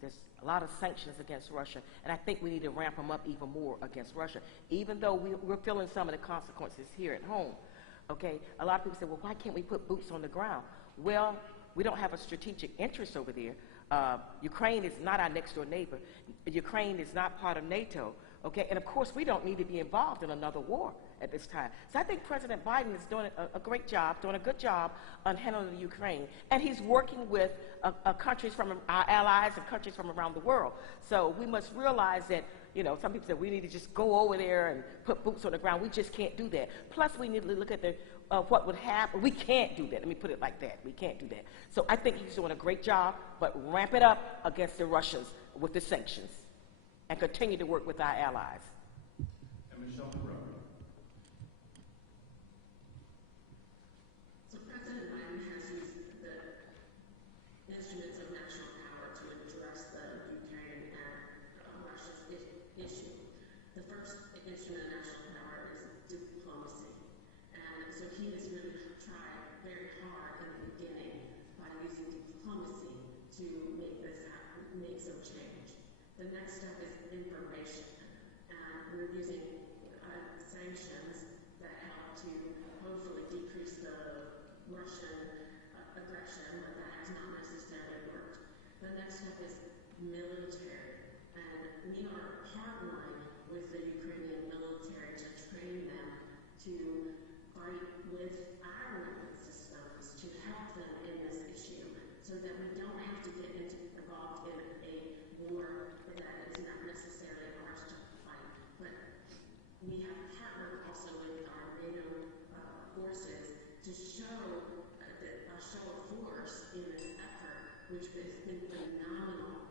there's a lot of sanctions against Russia, and I think we need to ramp them up even more against Russia, even though we're feeling some of the consequences here at home. Okay, a lot of people say, well, why can't we put boots on the ground? Well, we don't have a strategic interest over there. Ukraine is not our next door neighbor. Ukraine is not part of NATO. Okay, and of course we don't need to be involved in another war at this time. So I think President Biden is doing a great job, doing a good job on handling the Ukraine, and he's working with countries from our allies and countries from around the world. So we must realize that, you know, some people say we need to just go over there and put boots on the ground. We just can't do that. Plus we need to look at what would happen. We can't do that. Let me put it like that. We can't do that. So I think he's doing a great job, but ramp it up against the Russians with the sanctions and continue to work with our allies. And Michelle Monroe. So President Biden has used the instruments of national power to address the Ukraine and Russia's issue. The first instrument of national power is diplomacy. And so he has really tried very hard in the beginning by using diplomacy to make this happen, make some change. The next step is information. And we're using sanctions that help to hopefully decrease the Russian aggression, but that has not necessarily worked. The next step is military. And with the Ukrainian military to train them to fight with our weapon systems to help them in this issue so that we don't have to get involved in a war that is not necessarily ours to fight. But we have partnered also with our NATO forces to show a show of force in this effort, which has been phenomenal.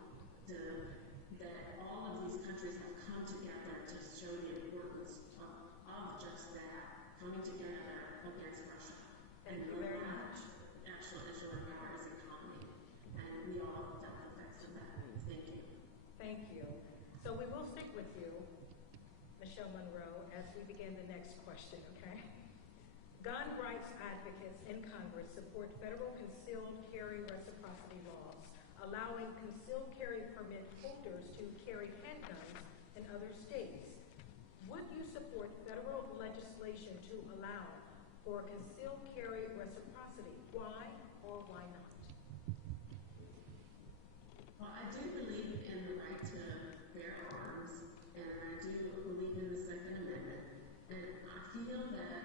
That all of these countries have come together to show the importance of just that, coming together against Russia. Thank you very much. Actual America's economy. And we all felt the effects of that. Thank you. Thank you. So we will stick with you, Michelle Monroe, as we begin the next question, okay? Gun rights advocates in Congress support federal concealed carry reciprocity laws, allowing concealed carry permit holders to carry handguns in other states. Would you support federal legislation to allow for concealed carry reciprocity? Why or why not? Well, I do believe in the right to bear arms, and I do believe in the Second Amendment. And I feel that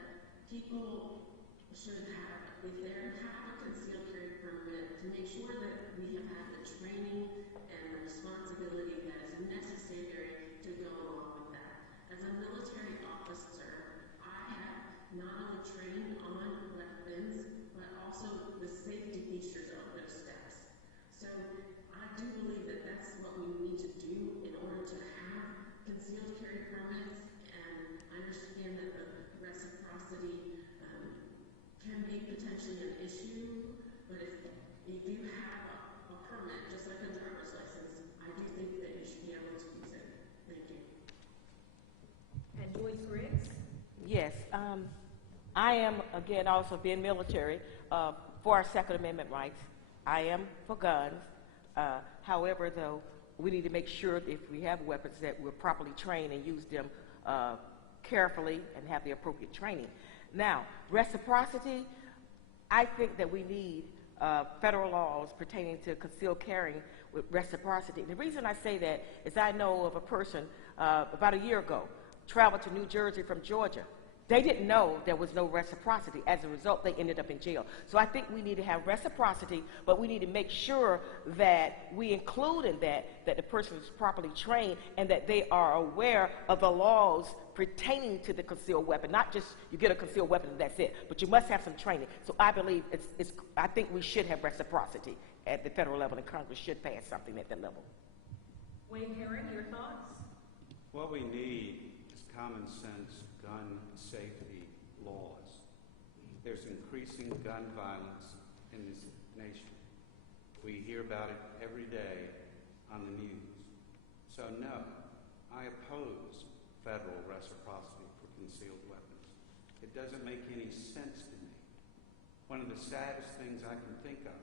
people should have, if they have a concealed carry permit, to make sure that we have had the training and the responsibility that is necessary to go along with that. As a military officer, I have not only training on weapons, but also the safety features of those steps. So I do believe that that's what we need to do in order to have concealed carry permits, and I understand that the reciprocity can be potentially an issue, but if you have a permit, just like a driver's license, I do think that you should be able to use it. Thank you. And Joyce Griggs? Yes, I am, again, also being military, for our Second Amendment rights. I am for guns. However, though, we need to make sure that if we have weapons that we're properly trained and use them carefully and have the appropriate training. Now, reciprocity, I think that we need federal laws pertaining to concealed carrying with reciprocity. And the reason I say that is I know of a person about a year ago traveled to New Jersey from Georgia. They didn't know there was no reciprocity. As a result, they ended up in jail. So I think we need to have reciprocity, but we need to make sure that we include in that the person is properly trained and that they are aware of the laws pertaining to the concealed weapon. Not just you get a concealed weapon and that's it, but you must have some training. So I believe I think we should have reciprocity at the federal level, and Congress should pass something at that level. Wayne Herron, your thoughts? What we need is common sense gun safety laws. There's increasing gun violence in this nation. We hear about it every day on the news. So no, I oppose federal reciprocity for concealed weapons. It doesn't make any sense to me. One of the saddest things I can think of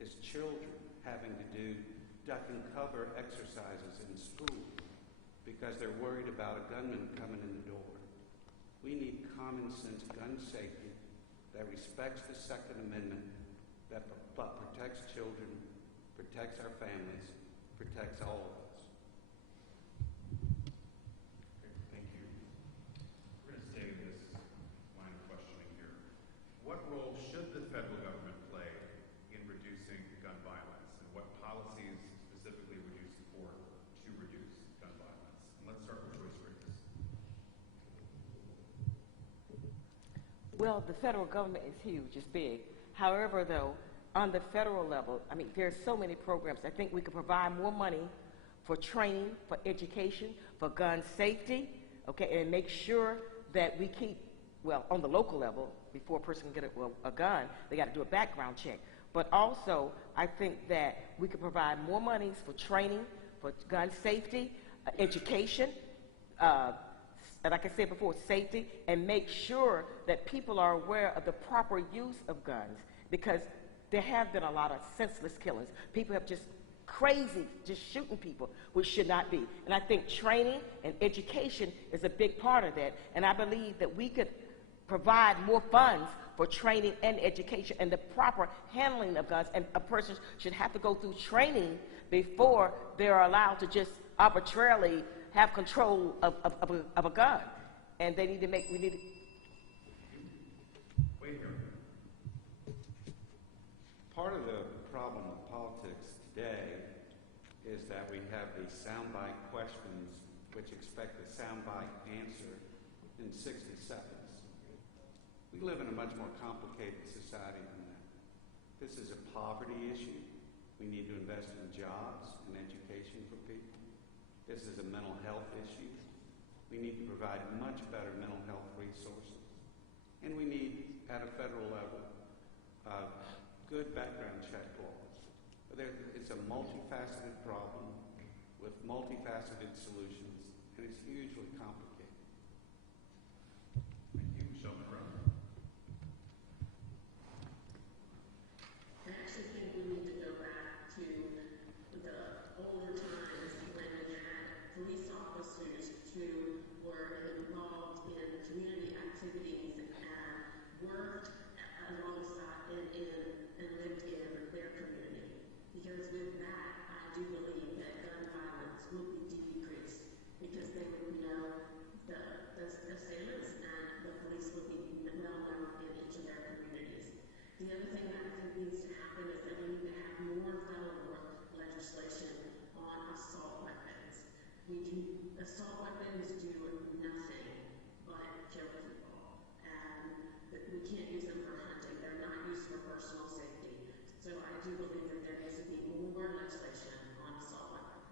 is children having to do duck and cover exercises in school because they're worried about a gunman coming in the door. We need common sense gun safety that respects the Second Amendment, that protects children, protects our families, protects all of us. Okay, thank you. We're going to stay in this line of questioning here. What role should the federal government play in reducing gun violence, and what policies specifically would you support to reduce gun violence? And let's start with Joyce Riggs. Well, the federal government is huge, it's big. However, though, on the federal level, I mean, there's so many programs. I think we could provide more money for training, for education, for gun safety, okay, and make sure that we keep, well, on the local level, before a person can get a gun, they got to do a background check. But also, I think that we could provide more monies for training, for gun safety, education, like I said before, safety, and make sure that people are aware of the proper use of guns, because there have been a lot of senseless killings. People have just crazy, just shooting people, which should not be. And I think training and education is a big part of that, and I believe that we could provide more funds for training and education and the proper handling of guns, and a person should have to go through training before they're allowed to just arbitrarily have control of a gun. And they need to make, we need to. Wait here. Part of the problem with politics today is that we have these soundbite questions which expect a soundbite answer in 60 seconds. We live in a much more complicated society than that. This is a poverty issue. We need to invest in jobs and education for people. This is a mental health issue. We need to provide much better mental health resources. And we need, at a federal level, good background check laws. It's a multifaceted problem with multifaceted solutions, and it's hugely complicated. Thank you, Michelle Monroe. I actually think we need to go back to the older times when we had police officers who were involved in community activities and worked alongside and lived in their community. Because with that, I do believe that gun violence would be decreased because they would know the assailants and the police would be well known in each of their communities. The other thing that I think needs to happen is that we need to have more federal legislation on assault weapons. Assault weapons do nothing but kill people, and we can't use them for hunting. They're not used for personal safety. So I do believe that there needs to be more legislation on assault weapons.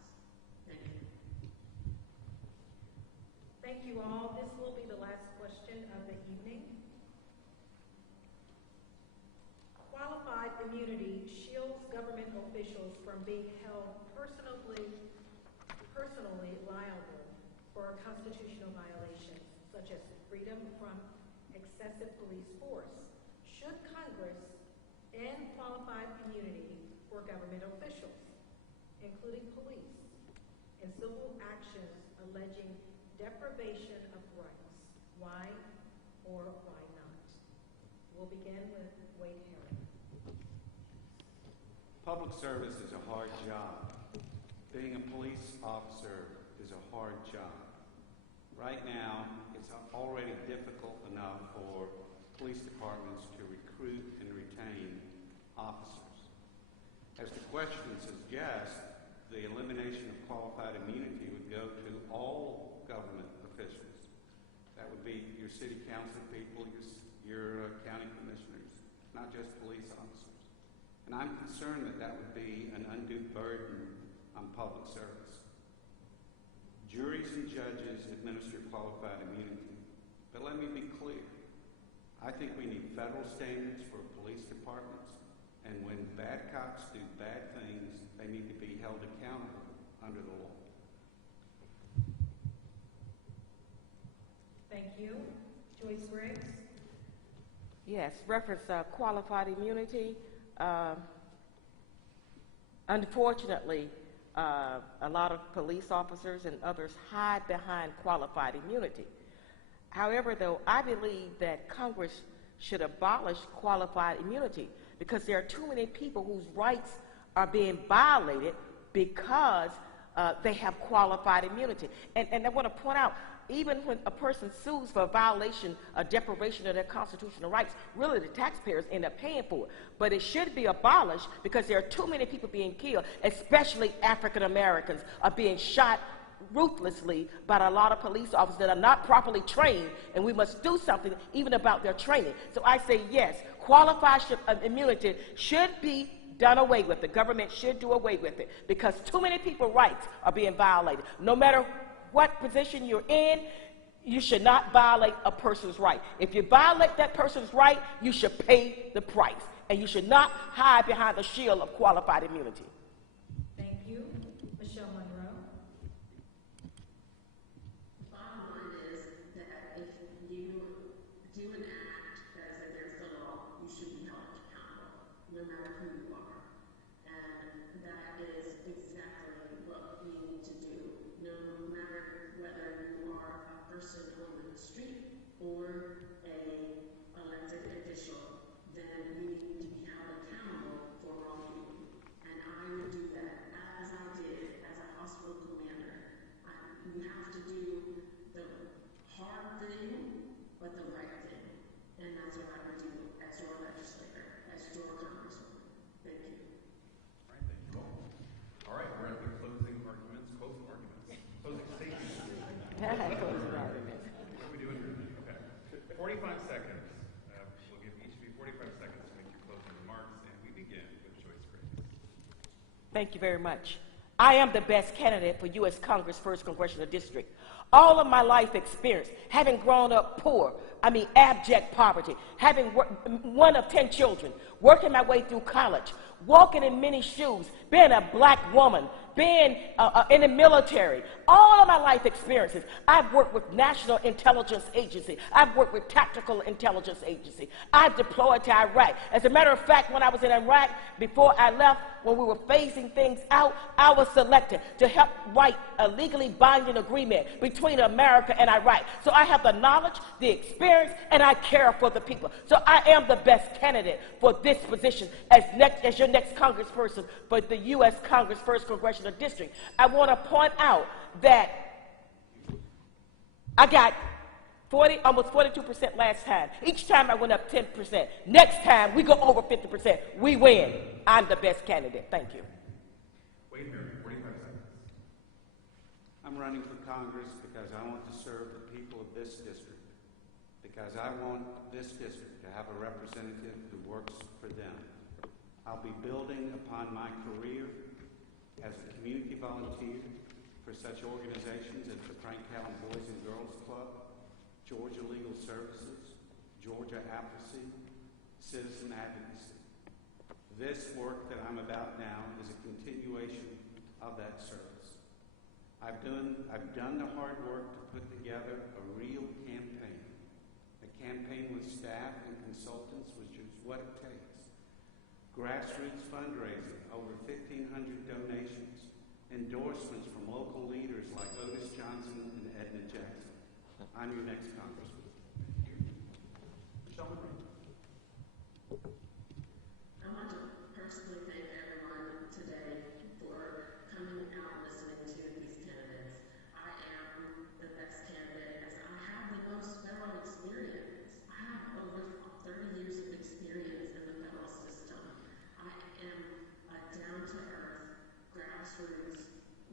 Thank you. Thank you all. This will be the last question of the evening. Qualified immunity shields government officials from being held personally liable for constitutional violations, such as freedom from excessive police force. Should Congress end qualified immunity for government officials, including police, in civil actions alleging deprivation of rights? Why or why not? We'll begin with Wade Herring. Public service is a hard job. Being a police officer is a hard job. Right now, it's already difficult enough for police departments to recruit and retain officers. As the question suggests, the elimination of qualified immunity would go to all government officials. That would be your city council people, your county commissioners, not just police officers. And I'm concerned that that would be an undue burden on public service. Juries and judges administer qualified immunity. But let me be clear. I think we need federal standards for police departments, and when bad cops do bad things, they need to be held accountable under the law. Thank you. Joyce Briggs. Yes, reference qualified immunity. Unfortunately, a lot of police officers and others hide behind qualified immunity. However, though, I believe that Congress should abolish qualified immunity because there are too many people whose rights are being violated because they have qualified immunity. And I want to point out, even when a person sues for a violation, a deprivation of their constitutional rights, really the taxpayers end up paying for it. But it should be abolished because there are too many people being killed, especially African Americans are being shot ruthlessly by a lot of police officers that are not properly trained, and we must do something even about their training. So I say yes, qualified immunity should be done away with. The government should do away with it because too many people's rights are being violated. No matter what position you're in, you should not violate a person's right. If you violate that person's right, you should pay the price. And you should not hide behind the shield of qualified immunity. Thank you. Michelle Monroe. Bottom line is that if you do an act that is against the law, you should be held accountable, no matter who you are. And that is exactly what we need to do, no matter whether you are a person on the street or a elected official. Then we need to be held accountable for wrongdoing. And I but the right thing. And that's what I would do as your legislator, as your congresswoman. Thank you. All right, thank you all. All right, we're at the closing arguments. Closing statements. Closing arguments. What are we doing here? Okay. 45 seconds. We'll give each of you 45 seconds to make your closing remarks, and we begin with Joyce Griggs. Thank you very much. I am the best candidate for U.S. Congress 1st Congressional District. All of my life experience, having grown up poor, abject poverty, having one of 10 children, working my way through college, walking in many shoes, being a black woman, being in the military, all of my life experiences. I've worked with National Intelligence Agency. I've worked with Tactical Intelligence Agency. I've deployed to Iraq. As a matter of fact, when I was in Iraq, before I left, when we were phasing things out, I was selected to help write a legally binding agreement between America and Iraq. So I have the knowledge, the experience, and I care for the people. So I am the best candidate for this position as your next congressperson for the U.S. Congress 1st Congressional District. I want to point out that I got almost 42% last time. Each time I went up 10%. Next time we go over 50%. We win. I'm the best candidate. Thank you. Wait here, 45 seconds. I'm running for Congress because I want to serve the people of this district, because I want this district to have a representative who works for them. I'll be building upon my career as a community volunteer for such organizations as the Frank Allen Boys and Girls Club, Georgia Legal Services, Georgia Advocacy, Citizen Advocacy. This work that I'm about now is a continuation of that service. I've done the hard work to put together a real campaign. A campaign with staff and consultants, which is what it takes. Grassroots fundraising, over 1,500 donations, endorsements from local leaders like Otis Johnson and Edna Jackson. I'm your next congressman. Michelle McGreen. I want to personally thank everyone today for coming out and listening to these candidates. I am the best candidate as I have the most federal experience. I have over 30 years of experience in the federal system. I am a down-to-earth, grassroots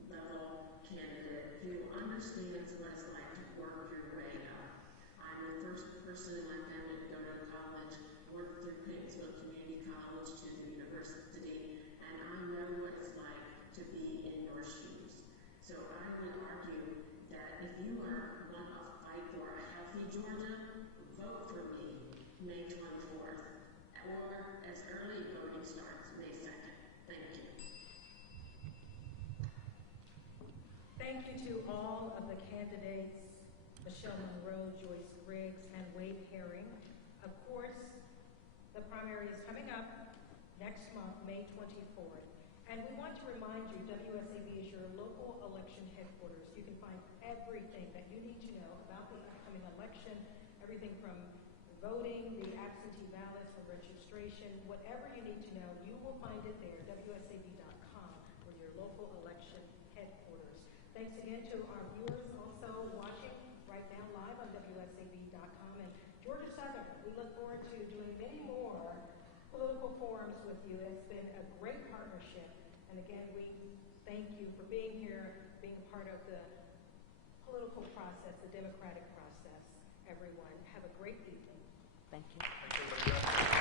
level candidate who understands what it's like to work your way up. I'm the first person in my family to go to college, work through Painesville Community College to the university, and I know what it's like to be in your shoes. So I would argue that if you want to fight for a healthy Georgia, vote for me May 24th, or as early voting starts May 2nd. Thank you. Thank you to all of the candidates, Michelle Monroe, Joyce Griggs, and Wade Herring. Of course, the primary is coming up next month, May 24th. And we want to remind you, WSAV is your local election headquarters. You can find everything that you need to know about the upcoming election, everything from voting, the absentee ballots, for registration, whatever you need to know, you will find it there, WSAV.com, for your local election headquarters. Thanks again to our viewers also watching right now live on WSAV.com. And Georgia Southern, we look forward to doing many more political forums with you. It's been a great partnership. And again, we thank you for being here, being a part of the political process, the democratic process. Everyone, have a great evening. Thank you. Thanks, everybody.